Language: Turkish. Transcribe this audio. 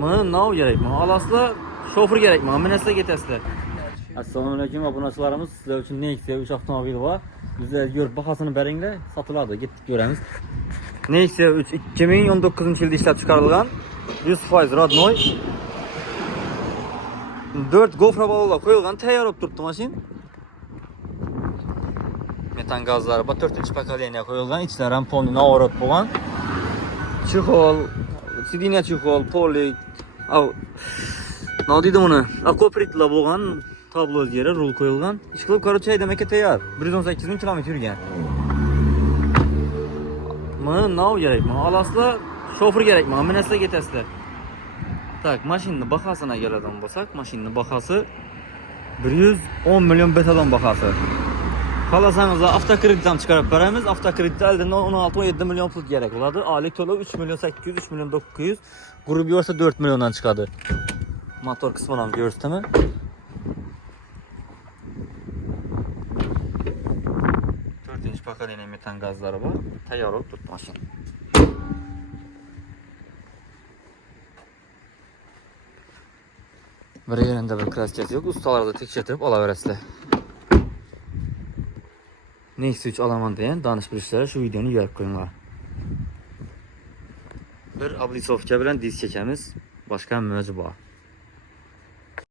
Mana nav kerakmi? Alasizlar, şoför kerakmi? Minasizlar ketasizlar. Assalomu alaykum obunachilarimiz. Sizlar uchun Nexia 3 avtomobil bor. Bizlar ko'rib bahosini beringlar, sotiladi. Ketdik ko'ramiz. Nexia 3 2019-yilda ishlab chiqarilgan. 100% rodnoy. 4 gofra balolar qo'yilgan, tayyor bo'lib turibdi mashin. Metan gazlari bor, 4-pokoleniya qo'yilgan. Ichlari ham polni navorot bo'lgan. Chexol, sidiniya chexol, polik. Nima deydi buni? Akopritlar bo'lgan. Tablo o'zgara, rul qo'yilgan. Ish qilib, короче, haydamaka tayyor. 118 ming kilometr yurgan. Mana nav kerakmi? Alasizlar, şoför kerakmi? Minasizlar ketasizlar. Tak, mashinning bahosini keladigan bo'lsak, mashinning bahosi 110 million betadan bahosi. Xohlasangiz avtokreditdan chiqarib beramiz. Avtokreditda oldindan 16-17 million pul kerak bo'ladi. Oylik to'lov 3 million 800, 3 million 900, grup yo'rsa 4 milliondan chiqadi. Motor qismini ham ko'rsataman. Pokoleniya metan gazlari bor. Tayyor bo'lib turibdi mashina. Bir yerinde bir kraskasi yo'q. Ustalarda tekshirib olaverasizlar. Nexia 3 olaman degan danish bilishlar shu videoni yuborib qo'yinglar. Bir oblisovka bilan disk chekamiz. Boshqa mo'ji bor.